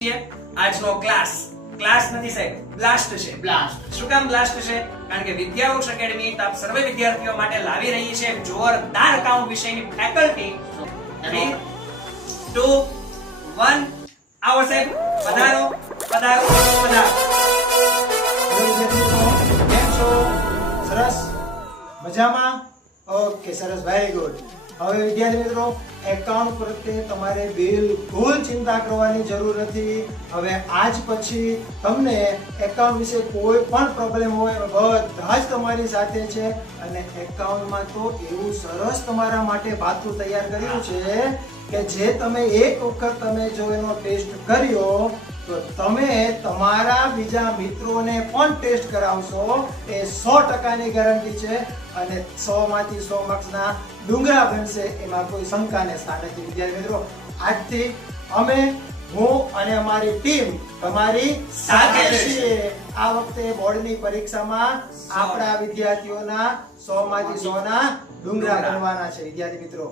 આજનો ક્લાસ નથી સાહેબ, બ્લાસ્ટ છે. શું કામ બ્લાસ્ટ છે? કારણ કે વિદ્યાવૃક્ષ એકેડમી આપ સર્વે વિદ્યાર્થીઓ માટે લાવી રહી છે જોરદાર કાઉન્ટ વિષયની ફેકલ્ટી. 3 2 1 આવો સાહેબ, પધારો પધારો પધારો. કેમ છો? સરસ મજામાં? ઓકે, સરસ, વેરી ગુડ. હવે વિદ્યાર્થી મિત્રો, એકાઉન્ટ પ્રત્યે તમારે બિલકુલ ચિંતા કરવાની જરૂર નથી. હવે આજ પછી તમને એકાઉન્ટ વિશે કોઈ પણ પ્રોબ્લેમ હોય બધા જ તમારી સાથે છે. અને એકાઉન્ટમાં તો એવું સરસ તમારા માટે ભાથું તૈયાર કર્યું છે કે જે તમે એક વખત તમે જો એનો ટેસ્ટ કર્યો તો તમે તમારા બીજા મિત્રોને પણ ટેસ્ટ કરાવશો. એ 100%ની ગેરંટી છે અને 100 માંથી 100 માર્ક્સના ડુંગરા બનશે, એમાં કોઈ શંકાને સ્થાન નથી. વિદ્યાર્થી મિત્રો, આજથી અમે, હું અને અમારી ટીમ તમારી સાથે છીએ. આ વખતે બોર્ડની પરીક્ષામાં આપણા વિદ્યાર્થીઓના 100 માંથી 100 ના ડુંગરા બનવાના છે. વિદ્યાર્થી મિત્રો,